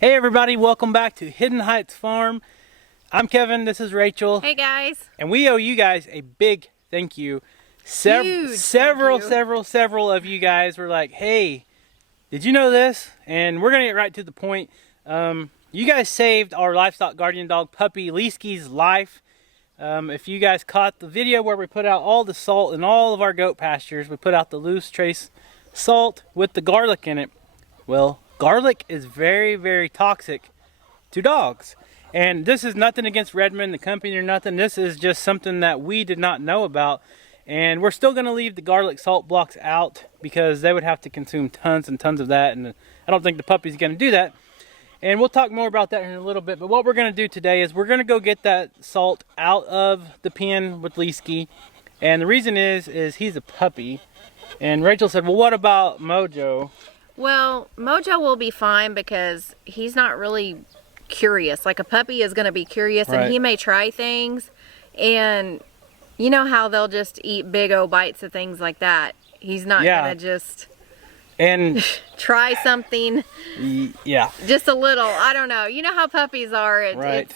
Hey everybody, welcome back to Hidden Heights Farm. I'm Kevin, this is Rachel. Hey guys. And we owe you guys a big thank you. Several of you guys were like, hey, did you know this? And we're gonna get right to the point. You guys saved our livestock guardian dog puppy Leesky's life. If you guys caught the video where we put out all the salt in all of our goat pastures, we put out the loose trace salt with the garlic in it. Well, garlic is very, very toxic to dogs. And this is nothing against Redmond, the company, or nothing. This is just something that we did not know about. And we're still going to leave the garlic salt blocks out because they would have to consume tons and tons of that. And I don't think the puppy's going to do that. And we'll talk more about that in a little bit. But what we're going to do today is we're going to go get that salt out of the pen with Leesky. And the reason is he's a puppy. And Rachel said, well, what about Mojo? Well, Mojo will be fine because he's not really curious. Like a puppy is going to be curious, right, and he may try things. And you know how they'll just eat big old bites of things like that. He's not going to just try something. Yeah. Just a little. I don't know. You know how puppies are. It's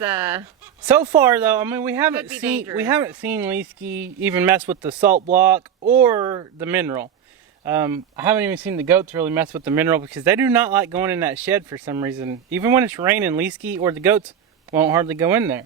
so far though, I mean, we haven't seen Leesky even mess with the salt block or the mineral. I haven't even seen the goats really mess with the mineral because they do not like going in that shed for some reason. Even when it's raining, Leesky or the goats won't hardly go in there.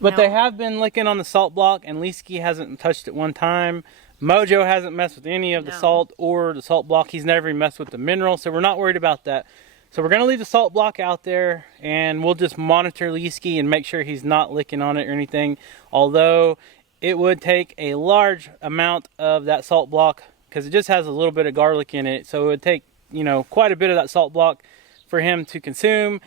But they have been licking on the salt block, and Leesky hasn't touched it one time. Mojo hasn't messed with any of the salt or the salt block. He's never even messed with the mineral, so we're not worried about that. So we're going to leave the salt block out there, and we'll just monitor Leesky and make sure he's not licking on it or anything. Although it would take a large amount of that salt block because it just has a little bit of garlic in it. So it would take, quite a bit of that salt block for him to consume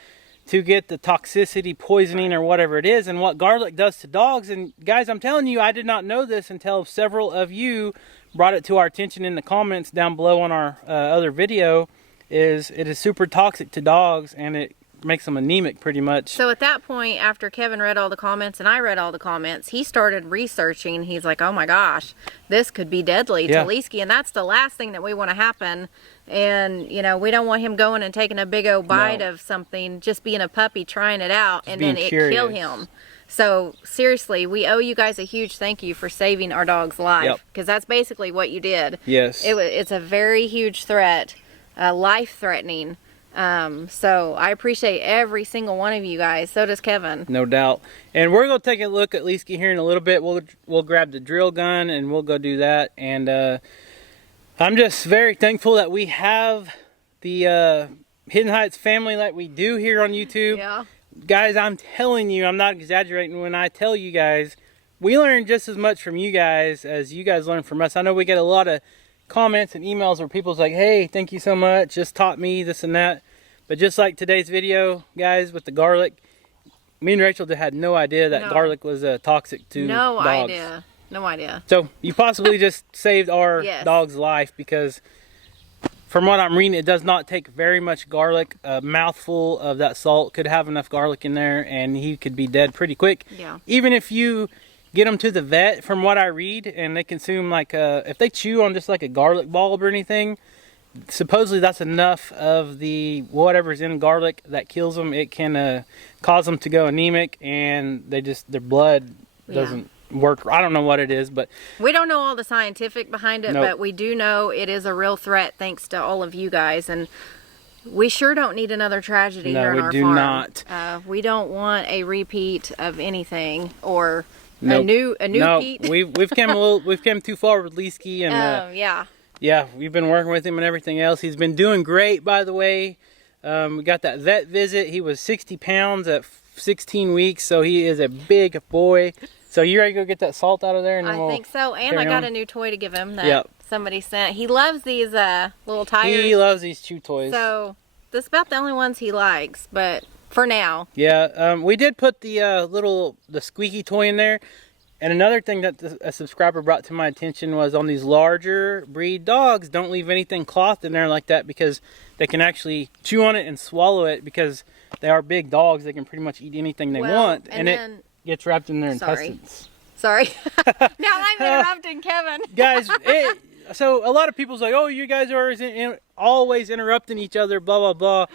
to get the toxicity, poisoning, or whatever it is, and what garlic does to dogs. And guys, I'm telling you, I did not know this until several of you brought it to our attention in the comments down below on our other video. It is super toxic to dogs, and it makes them anemic pretty much. So at that point, after Kevin read all the comments and I read all the comments, he started researching. He's like, oh my gosh, this could be deadly to Leesky, and that's the last thing that we want to happen. And we don't want him going and taking a big old bite of something, just being a puppy trying it out, and then it kill him. So seriously, we owe you guys a huge thank you for saving our dog's life, because that's basically what you did. Yes. It's a very huge threat, life-threatening. So I appreciate every single one of you guys. So does Kevin. No doubt. And we're going to take a look at Leesky here in a little bit. We'll grab the drill gun and we'll go do that. And I'm just very thankful that we have the Hidden Heights family like we do here on YouTube. Yeah. Guys, I'm telling you, I'm not exaggerating when I tell you guys, we learn just as much from you guys as you guys learn from us. I know we get a lot of comments and emails where people's like, hey, thank you so much, just taught me this and that. But just like today's video, guys, with the garlic, me and Rachel had no idea that garlic was toxic to dogs. No idea. So you possibly just saved our dog's life, because from what I'm reading, it does not take very much garlic. A mouthful of that salt could have enough garlic in there and he could be dead pretty quick. Yeah. Even if you get them to the vet, from what I read, and they consume like if they chew on just like a garlic bulb or anything, supposedly that's enough of the whatever's in garlic that kills them. It can cause them to go anemic, and their blood doesn't work. I don't know what it is, but we don't know all the scientific behind it, but we do know it is a real threat thanks to all of you guys. And we sure don't need another tragedy here on our farm. No, we do not. We don't want a repeat of anything, or a new Pete. we've come too far with Leesky, and we've been working with him and everything else. He's been doing great, by the way. We got that vet visit. He was 60 pounds at 16 weeks, so he is a big boy. So you ready to go get that salt out of there? And I think so. And I got a new toy to give him that somebody sent. He loves these little tires. He loves these chew toys. So this is about the only ones he likes, but for now. Yeah, we did put the the squeaky toy in there. And another thing that a subscriber brought to my attention was on these larger breed dogs, don't leave anything clothed in there like that, because they can actually chew on it and swallow it, because they are big dogs. They can pretty much eat anything they want, and it gets wrapped in their intestines. Sorry. Now I'm interrupting Kevin. Guys, so a lot of people's like, oh, you guys are always interrupting each other, blah, blah, blah.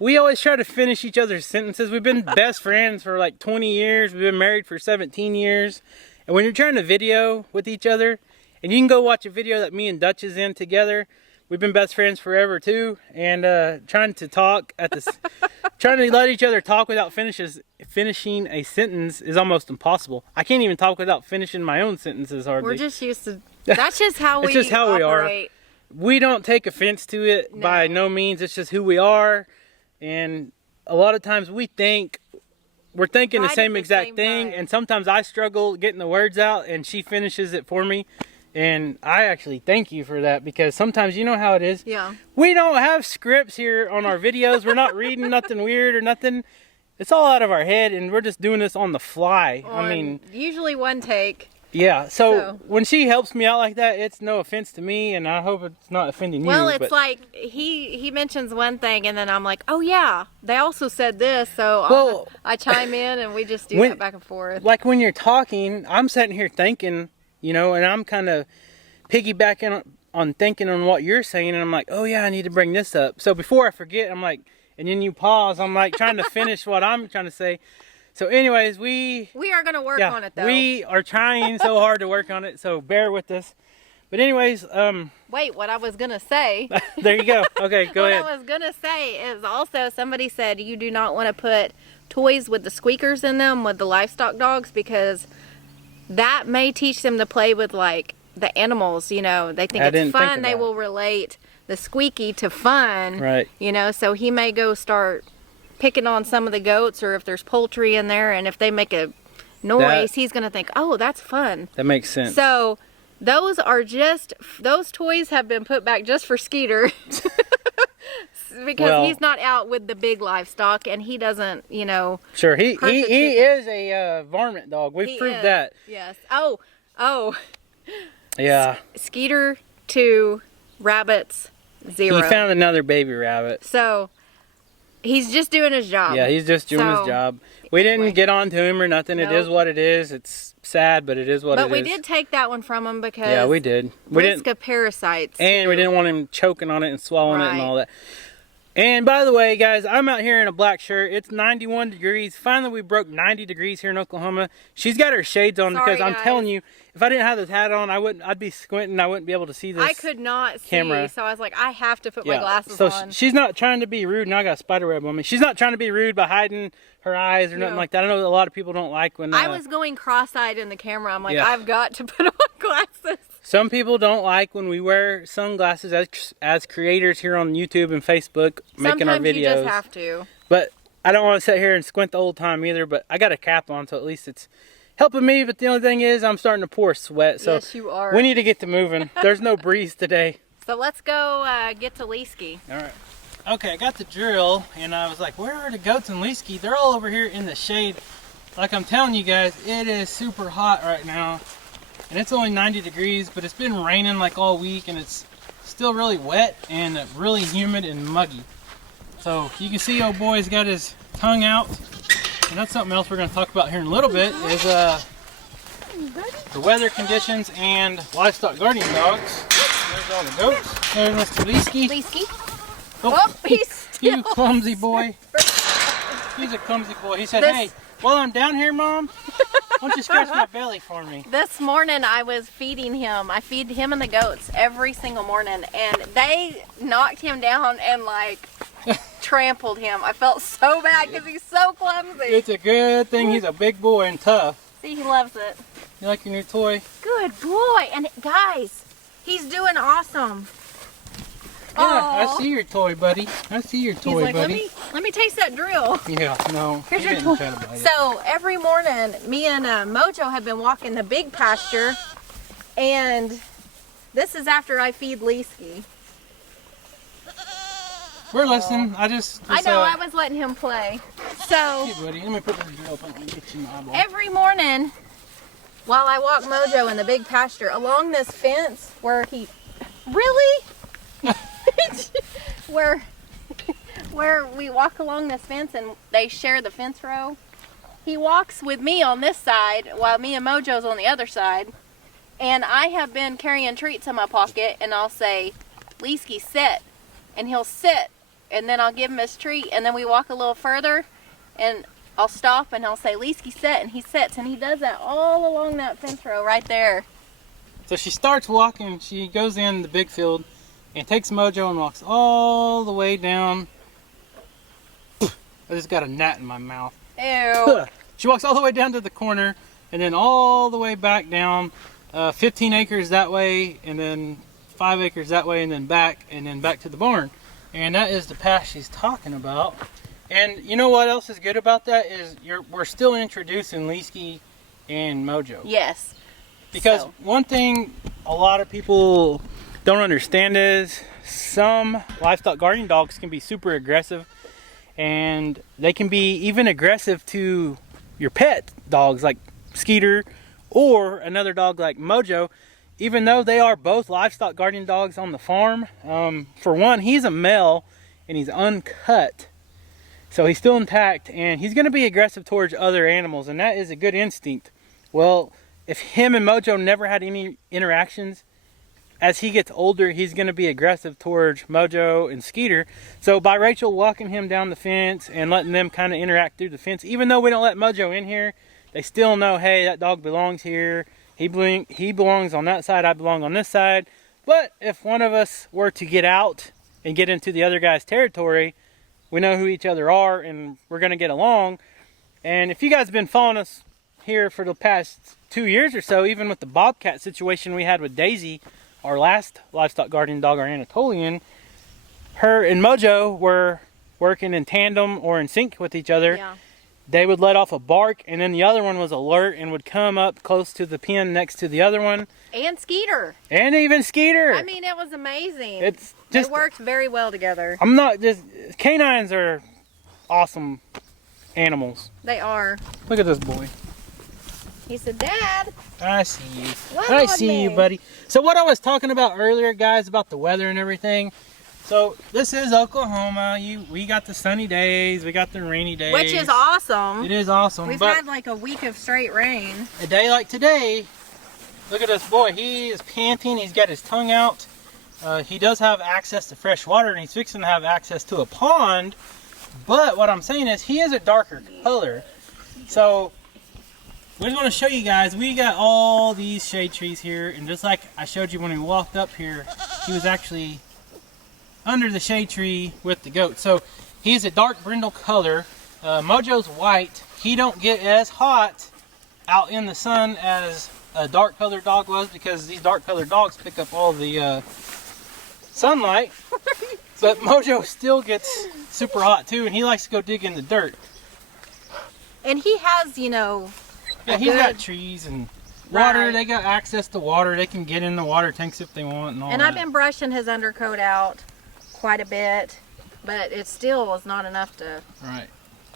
we always try to finish each other's sentences. We've been best friends for like 20 years. We've been married for 17 years. And when you're trying to video with each other, and you can go watch a video that me and Dutch is in together, we've been best friends forever too. And trying to talk at this, trying to let each other talk without finishing a sentence is almost impossible. I can't even talk without finishing my own sentences hardly. We're just used to, that's just how It's just how we are. We don't take offense to it by no means. It's just who we are. And a lot of times we're thinking the same exact thing. And sometimes I struggle getting the words out and she finishes it for me. And I actually thank you for that, because sometimes you know how it is. Yeah. We don't have scripts here on our videos. We're not reading nothing weird or nothing. It's all out of our head and we're just doing this on the fly. I mean, usually one take. Yeah, so when she helps me out like that, it's no offense to me, and I hope it's not offending you. Well, it's like he mentions one thing, and then I'm like, oh yeah, they also said this, so I chime in, and we just do that back and forth. Like when you're talking, I'm sitting here thinking, you know, and I'm kind of piggybacking on thinking on what you're saying, and I'm like, oh yeah, I need to bring this up. So before I forget, I'm like, and then you pause, I'm like trying to finish what I'm trying to say. So anyways, we are going to work on it, though. We are trying so hard to work on it, so bear with us. But anyways, wait, what I was going to say. There you go. Okay, go ahead. What I was going to say is also somebody said you do not want to put toys with the squeakers in them with the livestock dogs, because that may teach them to play with, like, the animals, you know. They think it's fun. They will relate the squeaky to fun. Right. You know, so he may go start picking on some of the goats, or if there's poultry in there, and if they make a noise, he's going to think, oh, that's fun. That makes sense. So those toys have been put back just for Skeeter. Because he's not out with the big livestock, and he doesn't, you know. Sure, he is a varmint dog. We've proved that. Yes. Oh. Yeah. Skeeter 2, rabbits 0. He found another baby rabbit. So he's just doing his job. Yeah, he's just doing his job. We didn't get on to him or nothing. Nope. It is what it is. It's sad, but it is what it is. But we did take that one from him because we did. Risk of parasites. And we didn't want him choking on it and swallowing it and all that. And by the way, guys, I'm out here in a black shirt. It's 91 degrees. Finally, we broke 90 degrees here in Oklahoma. She's got her shades on because I'm telling you, if I didn't have this hat on, I'd be squinting. I wouldn't be able to see this. I could not see, so I was like, I have to put my glasses on. She's not trying to be rude, and I got a spider web on me. She's not trying to be rude by hiding her eyes or nothing like that. I know that a lot of people don't like when I was going cross-eyed in the camera. I'm like, I've got to put on glasses. Some people don't like when we wear sunglasses as creators here on YouTube and Facebook making our videos. Sometimes you just have to. But I don't want to sit here and squint the whole time either, but I got a cap on, so at least it's helping me. But the only thing is I'm starting to pour sweat, so yes, you are. We need to get to moving. There's no breeze today. So let's go get to Leesky. All right. Okay, I got the drill, and I was like, where are the goats and Leesky? They're all over here in the shade. Like I'm telling you guys, it is super hot right now. And it's only 90 degrees, but it's been raining like all week, and it's still really wet and really humid and muggy. So you can see old boy's got his tongue out. And that's something else we're going to talk about here in a little bit, is the weather conditions and livestock guardian dogs. There's all the goats. There's Mr. Leesky. Oh, you clumsy boy. He's a clumsy boy. He said, hey, while I'm down here, Mom, why don't you scratch my belly for me? This morning I was feeding him. I feed him and the goats every single morning, and they knocked him down and like trampled him. I felt so bad because he's so clumsy. It's a good thing he's a big boy and tough. See, he loves it. You like your new toy? Good boy. And guys, he's doing awesome. Yeah, I see your toy, buddy. I see your toy, like, buddy. Let me taste that drill. Yeah, no. Here's your toy. So every morning, me and Mojo have been walking the big pasture, and this is after I feed Leesky. We're listening. I know. I was letting him play. So. Hey, buddy. Let me put this drill up and get you my eyeball. Every morning, while I walk Mojo in the big pasture along this fence, where he really. where we walk along this fence and they share the fence row. He walks with me on this side while me and Mojo's on the other side. And I have been carrying treats in my pocket, and I'll say, Leesky, sit. And he'll sit and then I'll give him his treat, and then we walk a little further, and I'll stop, and I'll say, Leesky, sit, and he sits, and he does that all along that fence row right there. So she starts walking, she goes in the big field, and takes Mojo and walks all the way down. I just got a gnat in my mouth. Ew. She walks all the way down to the corner, and then all the way back down, 15 acres that way, and then 5 acres that way, and then back to the barn. And that is the path she's talking about. And you know what else is good about that is we're still introducing Leesky and Mojo. Yes. Because one thing a lot of people don't understand is some livestock guardian dogs can be super aggressive, and they can be even aggressive to your pet dogs like Skeeter or another dog like Mojo, even though they are both livestock guardian dogs on the farm. For one, he's a male and he's uncut, so he's still intact, and he's going to be aggressive towards other animals, and that is a good instinct. Well, if him and Mojo never had any interactions, as he gets older, he's going to be aggressive towards Mojo and Skeeter. So by Rachel walking him down the fence and letting them kind of interact through the fence, even though we don't let Mojo in here, they still know, hey, that dog belongs here. He belongs on that side, I belong on this side. But if one of us were to get out and get into the other guy's territory, we know who each other are, and we're going to get along. And if you guys have been following us here for the past 2 years or so, even with the bobcat situation we had with Daisy, our last livestock guardian dog, our Anatolian, her and Mojo were working in tandem or in sync with each other. Yeah. They would let off a bark, and then the other one was alert and would come up close to the pen next to the other one. And Skeeter. And even Skeeter. I mean, it was amazing. It's just, they worked very well together. I'm not just, canines are awesome animals. They are. Look at this boy. He said, Dad. I see you. What I on see me? you, buddy. So what I was talking about earlier, guys, about the weather and everything. So this is Oklahoma. We got the sunny days, we got the rainy days. Which is awesome. It is awesome. We've but had like a week of straight rain. a day like today, look at this boy. He is panting. He's got his tongue out. He does have access to fresh water, and he's fixing to have access to a pond. But what I'm saying is he is a darker color. So we just want to show you guys, we got all these shade trees here, and just like I showed you when we walked up here, he was actually under the shade tree with the goat. So he's a dark brindle color. Mojo's white. He don't get as hot out in the sun as a dark colored dog was, because these dark colored dogs pick up all the sunlight. But Mojo still gets super hot too, and he likes to go dig in the dirt. And he has, you know, yeah, he's got trees and water. Right. They got access to water. They can get in the water tanks if they want and all and that. I've been brushing his undercoat out quite a bit, but it still was not enough to... Right.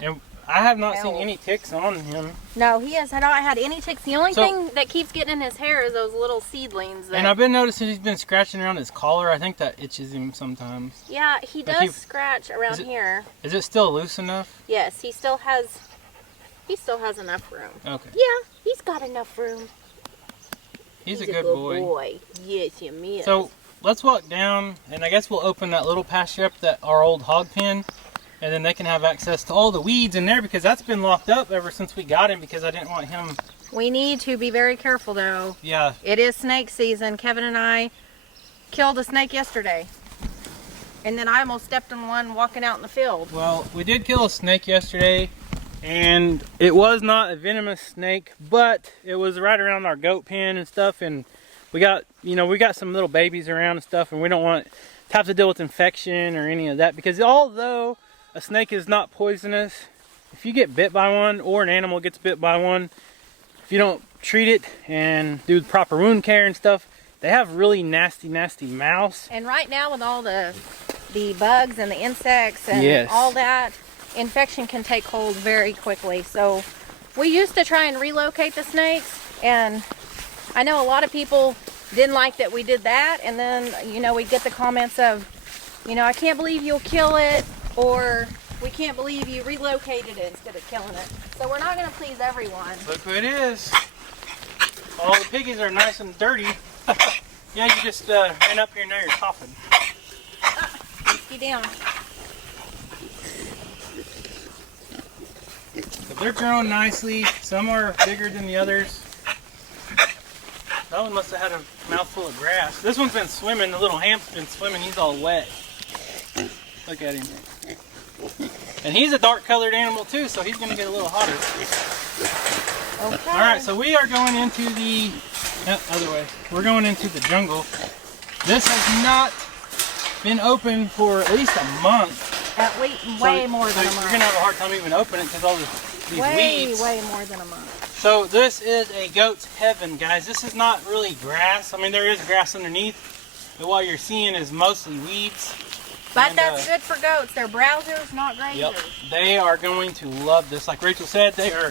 And I have not seen any ticks on him. No, he has not had any ticks. The only thing that keeps getting in his hair is those little seedlings. And I've been noticing he's been scratching around his collar. I think that itches him sometimes. Yeah, he does scratch around here. Is it still loose enough? Yes, he still has enough room. Okay. Yeah, he's got enough room. He's a good boy. Yes, he is. So let's walk down, and I guess we'll open that little pasture up, that our old hog pen, and then they can have access to all the weeds in there, because that's been locked up ever since we got him, because I didn't want him. We need to be very careful though. Yeah. It is snake season. Kevin and I killed a snake yesterday. And then I almost stepped on one walking out in the field. Well, we did kill a snake yesterday, and it was not a venomous snake, but it was right around our goat pen and stuff, and we got some little babies around and stuff, and we don't want to have to deal with infection or any of that, because although a snake is not poisonous, if you get bit by one, or an animal gets bit by one, if you don't treat it and do the proper wound care and stuff, they have really nasty mouths. And right now with all the bugs and the insects and all that, infection can take hold very quickly. So we used to try and relocate the snakes, and I know a lot of people didn't like that we did that, and then, you know, we'd get the comments of, you know, I can't believe you'll kill it, or we can't believe you relocated it instead of killing it. So we're not going to please everyone. Look who it is. All the piggies are nice and dirty. Yeah, you just ran up here and now you're coughing. Get down. they're growing nicely. Some are bigger than the others. That one must have had a mouthful of grass. This one's been swimming. The little hamp's been swimming. He's all wet. Look at him. And he's a dark colored animal too, so he's going to get a little hotter. Okay. All right, so we are going into the other way. We're going into the jungle. This has not been open for at least a month. At least way more than a month. You're going to have a hard time even opening it because all these weeds. Way more than a month. So this is a goat's heaven, guys. This is not really grass. I mean, there is grass underneath, but what you're seeing is mostly weeds. But and, that's good for goats. They're browsers, not grazers. Yep. They are going to love this. Like Rachel said, they are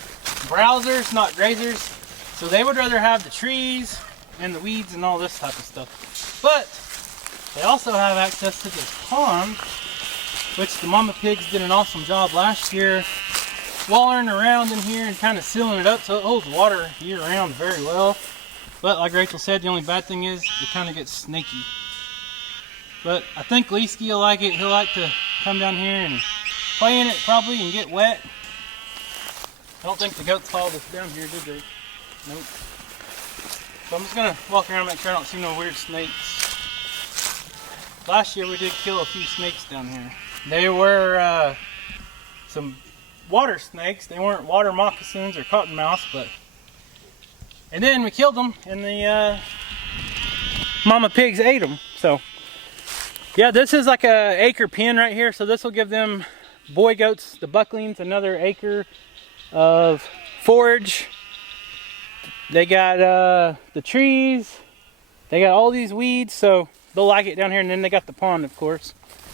browsers, not grazers. So they would rather have the trees and the weeds and all this type of stuff. But they also have access to this pond, which the mama pigs did an awesome job last year wallering around in here and kind of sealing it up so it holds water year round very well. But like Rachel said, the only bad thing is it kind of gets snaky. But I think Leesky will like it. He'll like to come down here and play in it probably and get wet. I don't think the goats hauled this down here, did they? Nope. So I'm just going to walk around and make sure I don't see no weird snakes. Last year we did kill a few snakes down here. They were some water snakes. They weren't water moccasins or cottonmouths, but... And then we killed them and the mama pigs ate them, so... Yeah, this is like a acre pen right here, so this will give them boy goats, the bucklings, another acre of forage. They got the trees, they got all these weeds, so they'll like it down here, and then they got the pond, of course.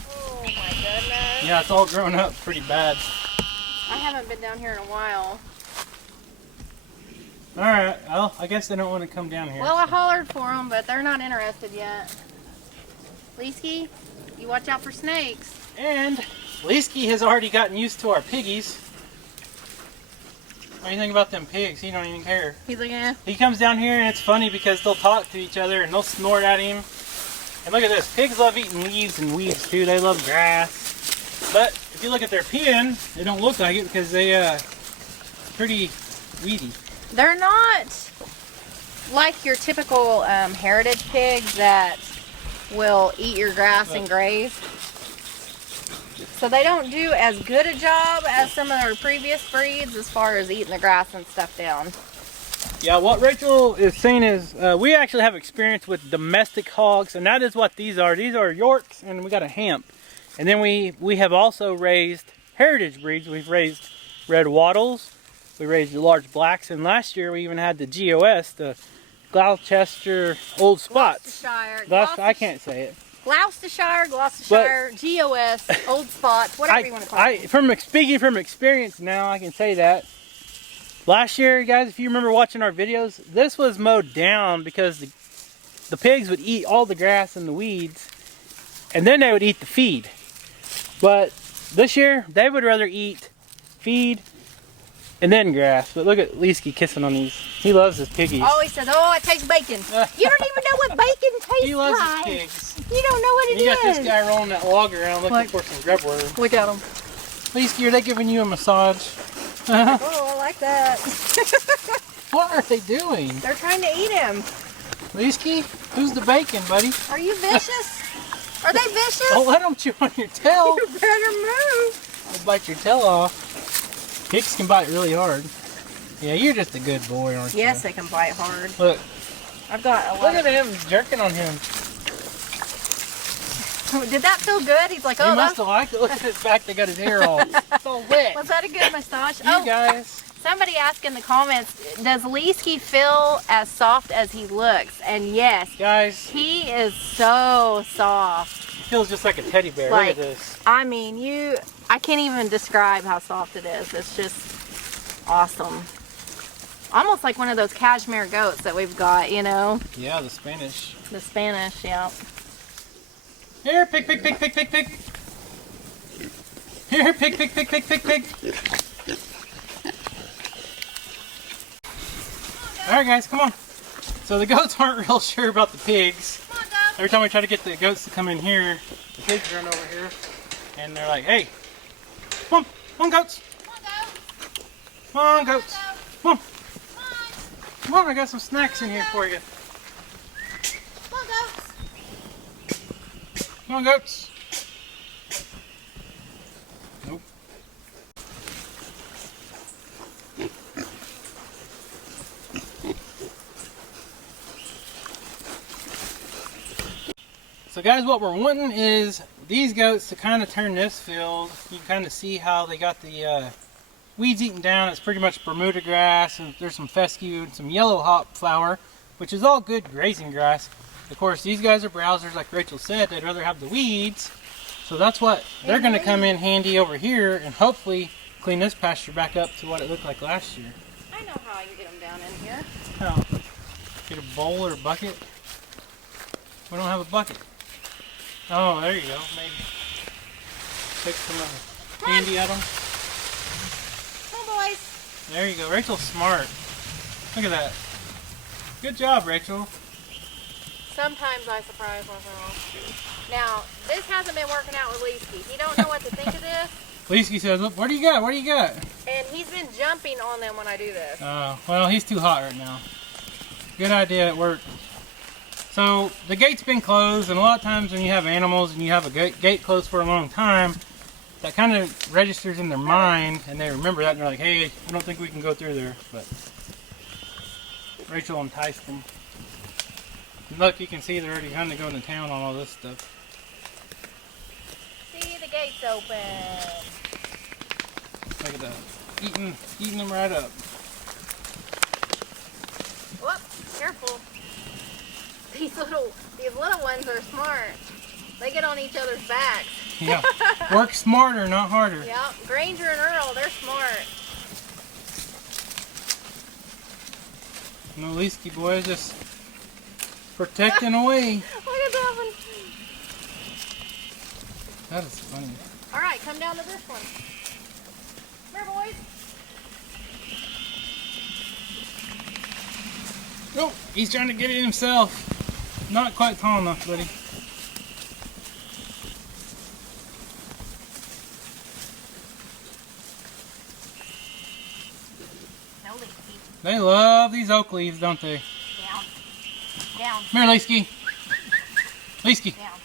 Oh my goodness. Yeah, it's all grown up pretty bad. I haven't been down here in a while. Alright, well, I guess they don't want to come down here. Well, I hollered for them, but they're not interested yet. Leesky, you watch out for snakes. And Leesky has already gotten used to our piggies. What do you think about them pigs? He don't even care. He's like, eh. He comes down here and it's funny because they'll talk to each other and they'll snort at him. And look at this. Pigs love eating leaves and weeds too. They love grass. But if you look at their pen, they don't look like it because they pretty weedy. They're not like your typical heritage pigs that will eat your grass and graze. So they don't do as good a job as some of our previous breeds as far as eating the grass and stuff down. Yeah, what Rachel is saying is we actually have experience with domestic hogs, and that is what these are. These are Yorks, and we got a Hamp. And then we have also raised heritage breeds. We've raised red wattles, we raised the large blacks, and last year we even had the GOS, the Gloucester Old Spots. I can't say it. Gloucestershire, GOS, Old Spots, whatever you want to call it. Speaking from experience now, I can say that. Last year, guys, if you remember watching our videos, this was mowed down because the pigs would eat all the grass and the weeds, and then they would eat the feed. But this year, they would rather eat feed and then grass. But look at Leesky kissing on these. He loves his piggies. Oh, he says, oh, it tastes bacon. You don't even know what bacon tastes like. He loves his pigs. You don't know what it is. You got this guy rolling that log around looking for some grub worms. Look at him. Leesky, are they giving you a massage? Oh, I like that. What are they doing? They're trying to eat him. Leesky, who's the bacon, buddy? Are you vicious? Are they vicious? Don't let them chew on your tail. You better move. They'll bite your tail off. Pigs can bite really hard. Yeah, you're just a good boy, aren't you? Yes, they can bite hard. Look. I've got a lot. Look at him jerking on him. Did that feel good? He's like, oh, he must have liked it. Look at his back. They got his hair all. It's all wet. Was that a good massage? You guys. Somebody asked in the comments, does Leesky feel as soft as he looks? And yes, guys, he is so soft. He feels just like a teddy bear. Like, look at this. I mean, I can't even describe how soft it is. It's just awesome. Almost like one of those cashmere goats that we've got, you know? Yeah, the Spanish. The Spanish, yeah. Here, pig. Here, pig. Alright guys, come on. So the goats aren't real sure about the pigs. Come on, Dad. Every time we try to get the goats to come in here, the pigs run over here. And they're like, hey, come on goats. Come on, Dad. Come on, goats. Come on. Come on, I got some snacks in here for you. Come on, goats. Come on, goats. Nope. So guys, what we're wanting is these goats to kind of turn this field. You can kind of see how they got the weeds eaten down. It's pretty much Bermuda grass, and there's some fescue and some yellow hop flower, which is all good grazing grass. Of course, these guys are browsers, like Rachel said. They'd rather have the weeds. So that's what they're going to come in handy over here and hopefully clean this pasture back up to what it looked like last year. I know how I can get them down in here. How? Get a bowl or a bucket? We don't have a bucket. Oh, there you go. Maybe take some candy at them. Come on, boys. There you go. Rachel's smart. Look at that. Good job, Rachel. Sometimes I surprise myself. Now, this hasn't been working out with Leesky. He don't know what to think of this. Leesky says, "Look, what do you got? What do you got?" And he's been jumping on them when I do this. Oh, well, he's too hot right now. Good idea. It worked. So the gate's been closed, and a lot of times when you have animals and you have a gate closed for a long time, that kind of registers in their mind, and they remember that, and they're like, "Hey, I don't think we can go through there." But Rachel enticed them. And look, you can see they're already kind of going to town on all this stuff. See, the gate's open. Look at that. Eating them right up. Whoop, careful. These little ones are smart. They get on each other's backs. Yeah. Work smarter, not harder. Yep. Granger and Earl, they're smart. No, Leesky boy, just protecting away. Look at that one. That is funny. All right, come down to this one. Come here, boys. Oh, he's trying to get it himself. Not quite tall enough, buddy. No, Leesky. They love these oak leaves, don't they? Down. Down. Come here, Leesky. Leesky. Down.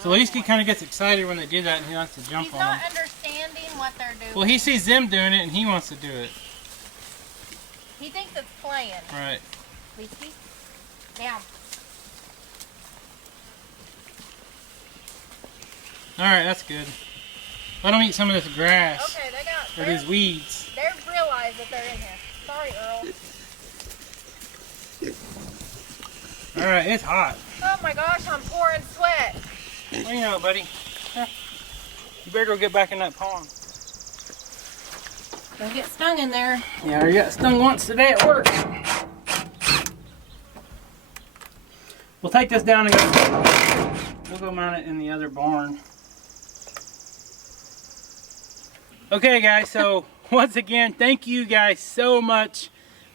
So Leesky kind of gets excited when they do that, and he likes to jump He's on not them. understanding what they're doing. Well, he sees them doing it, and he wants to do it. He thinks it's playing. Right. Leesky, down. All right, that's good. Let them eat some of this grass. Okay, Or these weeds. They realize that they're in here. Sorry, Earl. All right, it's hot. Oh my gosh, I'm pouring sweat. Well, you know, buddy. Yeah. You better go get back in that pond. Don't get stung in there. Yeah, I got stung once today at work. We'll take this down and we'll go mount it in the other barn. Okay, guys, so once again, thank you guys so much.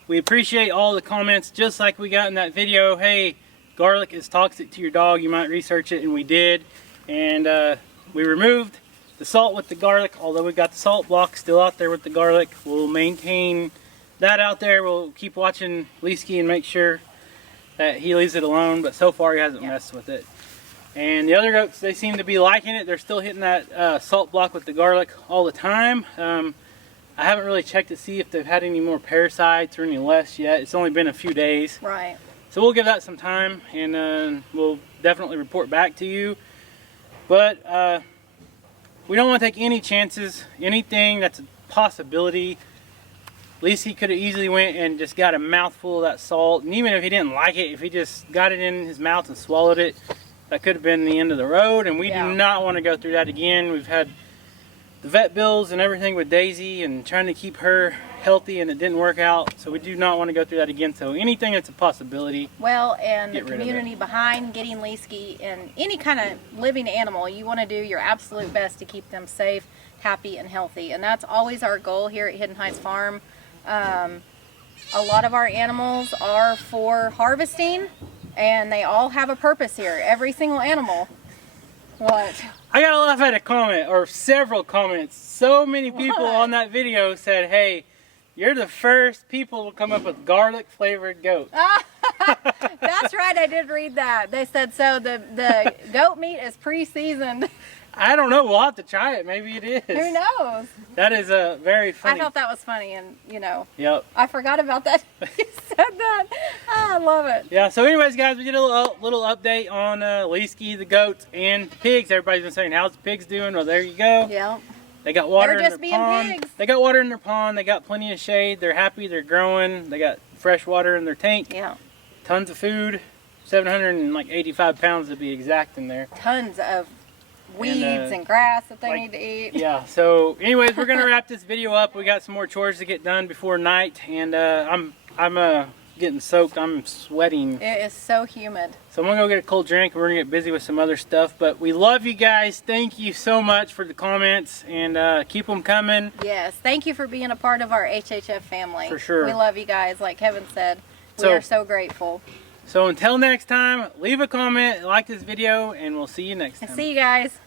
We appreciate all the comments, just like we got in that video. Hey, garlic is toxic to your dog. You might research it, and we did. And we removed the salt with the garlic, although we got the salt block still out there with the garlic. We'll maintain that out there. We'll keep watching Leesky and make sure that he leaves it alone, but so far he hasn't messed with it. And the other goats, they seem to be liking it. They're still hitting that salt block with the garlic all the time. I haven't really checked to see if they've had any more parasites or any less yet. It's only been a few days. Right. So we'll give that some time, and we'll definitely report back to you. But we don't want to take any chances. Anything that's a possibility. Leesky could have easily went and just got a mouthful of that salt. And even if he didn't like it, if he just got it in his mouth and swallowed it, that could have been the end of the road. And we do not want to go through that again. We've had the vet bills and everything with Daisy and trying to keep her healthy, and it didn't work out. So we do not want to go through that again. So anything that's a possibility. Well, and the community behind getting Leesky and any kind of living animal, you want to do your absolute best to keep them safe, happy, and healthy. And that's always our goal here at Hidden Heights Farm. A lot of our animals are for harvesting, and they all have a purpose here. Every single animal. What? I gotta laugh at a comment, or several comments. So many people on that video said, hey, You're the first people to come up with garlic flavored goat. That's right, I did read that. They said so the goat meat is pre-seasoned. I don't know. We'll have to try it. Maybe it is. Who knows? That is very funny. I thought that was funny, and you know. Yep. I forgot about that. You said that. Oh, I love it. Yeah. So, anyways, guys, we did a little update on Leesky, the goats, and pigs. Everybody's been saying, "How's the pigs doing?" Well, there you go. Yeah. They got water They're in just their being pond. pigs. They got water in their pond. They got plenty of shade. They're happy. They're growing. They got fresh water in their tank. Yeah. Tons of food. 785 pounds to be exact in there. Tons of weeds and grass that they need to eat. Yeah, so anyways, we're gonna wrap this video up. We got some more chores to get done before night, and I'm getting soaked. I'm sweating. It is so humid. So I'm gonna go get a cold drink. We're gonna get busy with some other stuff, but we love you guys. Thank you so much for the comments, and keep them coming. Yes, thank you for being a part of our HHF family. For sure. We love you guys, like Kevin said. We So- are so grateful. So until next time, leave a comment, like this video, and we'll see you next time. See you guys.